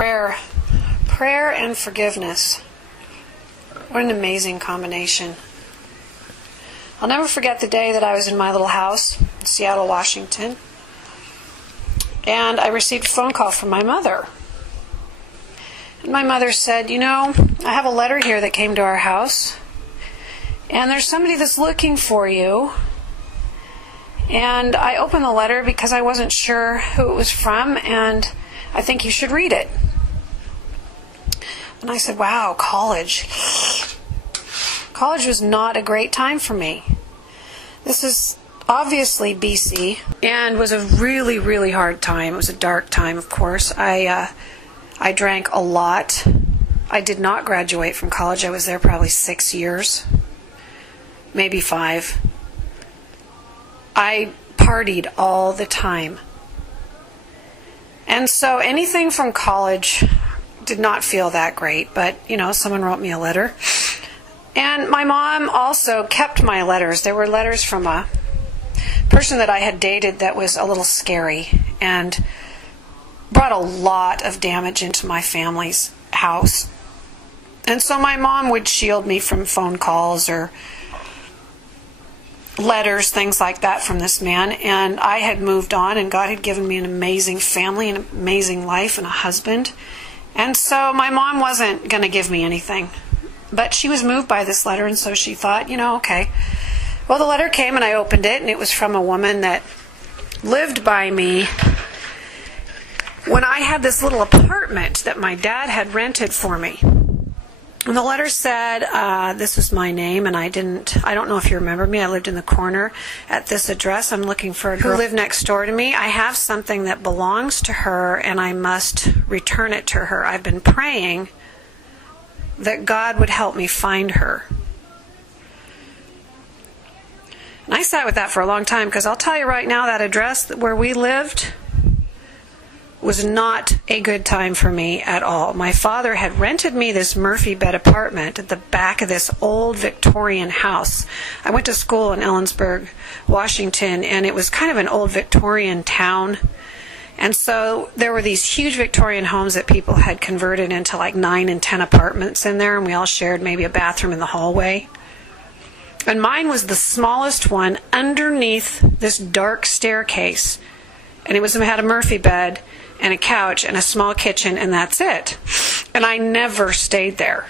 prayer. Prayer and forgiveness. What an amazing combination. I'll never forget the day that I was in my little house in Seattle, Washington, and I received a phone call from my mother. And my mother said, I have a letter here that came to our house, and there's somebody that's looking for you. And I opened the letter because I wasn't sure who it was from, and I think you should read it. And I said, wow, college. College was not a great time for me. This is obviously BC, and was a really, really hard time. It was a dark time, of course. I drank a lot. I did not graduate from college. I was there probably 6 years, maybe 5. I partied all the time. And so anything from college did not feel that great, but, someone wrote me a letter. And my mom also kept my letters. There were letters from a person that I had dated that was a little scary and brought a lot of damage into my family's house. And so my mom would shield me from phone calls or letters, things like that from this man. And I had moved on, and God had given me an amazing family, an amazing life, and a husband. And so my mom wasn't going to give me anything. But she was moved by this letter, and so she thought, okay. Well, the letter came, and I opened it, and it was from a woman that lived by me when I had this little apartment that my dad had rented for me. And the letter said, this was my name, and I don't know if you remember me. I lived in the corner at this address. I'm looking for a girl who lived next door to me. I have something that belongs to her, and I must return it to her. I've been praying that God would help me find her. And I sat with that for a long time, because I'll tell you right now, that address where we lived was not a good time for me at all. My father had rented me this Murphy bed apartment at the back of this old Victorian house. I went to school in Ellensburg, Washington, and it was kind of an old Victorian town. And so there were these huge Victorian homes that people had converted into like 9 and 10 apartments in there, and we all shared maybe a bathroom in the hallway. And mine was the smallest one underneath this dark staircase. And it had a Murphy bed and a couch and a small kitchen, and that's it. And I never stayed there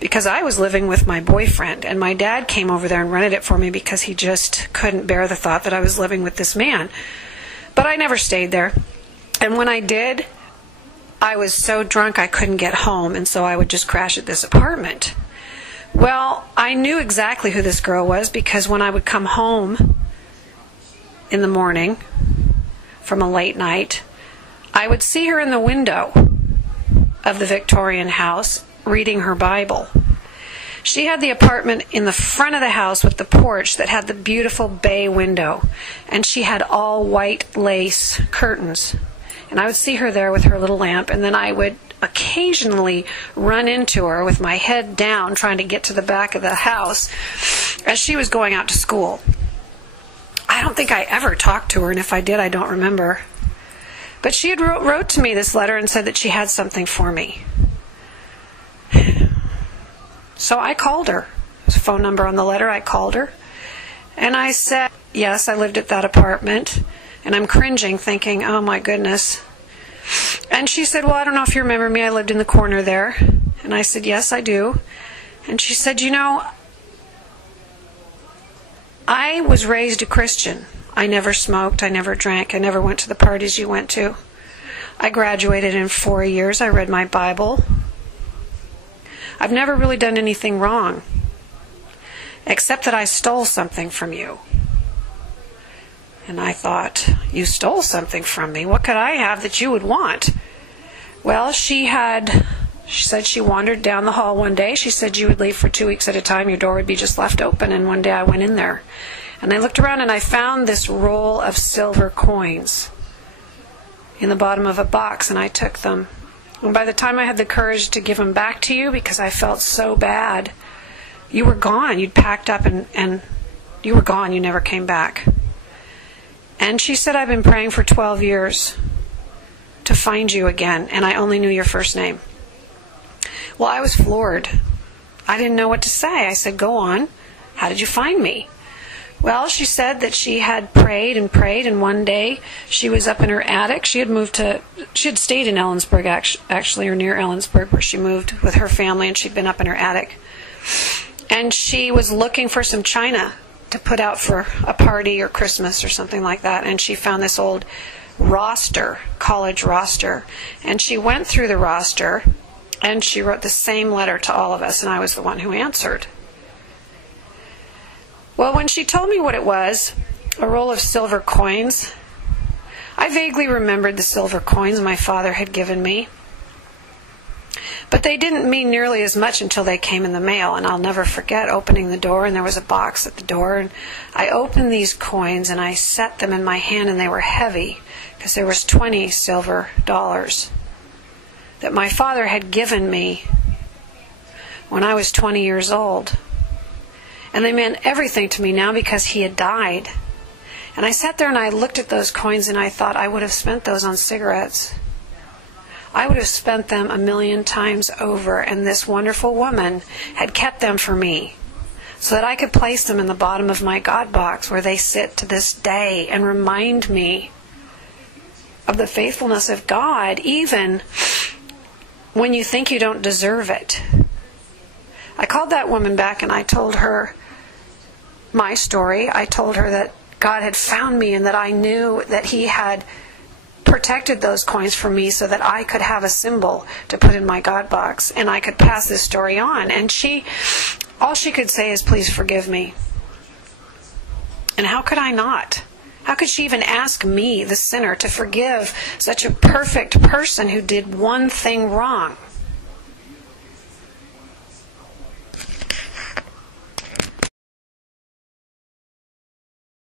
because I was living with my boyfriend, and my dad came over there and rented it for me because he just couldn't bear the thought that I was living with this man. But I never stayed there. And when I did, I was so drunk I couldn't get home, and so I would just crash at this apartment. Well, I knew exactly who this girl was, because when I would come home in the morning from a late night, I would see her in the window of the Victorian house reading her Bible. She had the apartment in the front of the house with the porch that had the beautiful bay window, and she had all white lace curtains. And I would see her there with her little lamp, and then I would occasionally run into her with my head down trying to get to the back of the house as she was going out to school. I don't think I ever talked to her, and if I did, I don't remember. But she had wrote to me this letter and said that she had something for me. So I called her. There's a phone number on the letter. I called her. And I said, yes, I lived at that apartment. And I'm cringing, thinking, oh my goodness. And she said, well, I don't know if you remember me. I lived in the corner there. And I said, yes, I do. And she said, I was raised a Christian. I never smoked. I never drank. I never went to the parties you went to. I graduated in 4 years. I read my Bible. I've never really done anything wrong, except that I stole something from you. And I thought, you stole something from me? What could I have that you would want? Well, she said she wandered down the hall one day. She said you would leave for 2 weeks at a time. Your door would be just left open. And one day I went in there. And I looked around and I found this roll of silver coins in the bottom of a box, and I took them. And by the time I had the courage to give them back to you, because I felt so bad, you were gone. You'd packed up and you were gone. You never came back. And she said, I've been praying for 12 years to find you again, and I only knew your first name." Well, I was floored. I didn't know what to say. I said, "Go on. How did you find me?" Well, she said that she had prayed, and one day she was up in her attic. She had stayed in Ellensburg, actually, or near Ellensburg, where she moved with her family, and she'd been up in her attic. And she was looking for some china to put out for a party or Christmas or something like that, and she found this old roster, college roster, and she went through the roster, and she wrote the same letter to all of us, and I was the one who answered. Well, when she told me what it was, a roll of silver coins, I vaguely remembered the silver coins my father had given me. But they didn't mean nearly as much until they came in the mail, and I'll never forget opening the door, and there was a box at the door, and I opened these coins, and I set them in my hand, and they were heavy, because there was 20 silver dollars that my father had given me when I was 20 years old. And they meant everything to me now because he had died. And I sat there and I looked at those coins and I thought I would have spent those on cigarettes. I would have spent them 1,000,000 times over, and this wonderful woman had kept them for me so that I could place them in the bottom of my God box, where they sit to this day and remind me of the faithfulness of God, even when you think you don't deserve it. I called that woman back and I told her my story. I told her that God had found me and that I knew that He had protected those coins for me so that I could have a symbol to put in my God box and I could pass this story on. And all she could say is, "Please forgive me." And how could I not? How could she even ask me, the sinner, to forgive such a perfect person who did one thing wrong?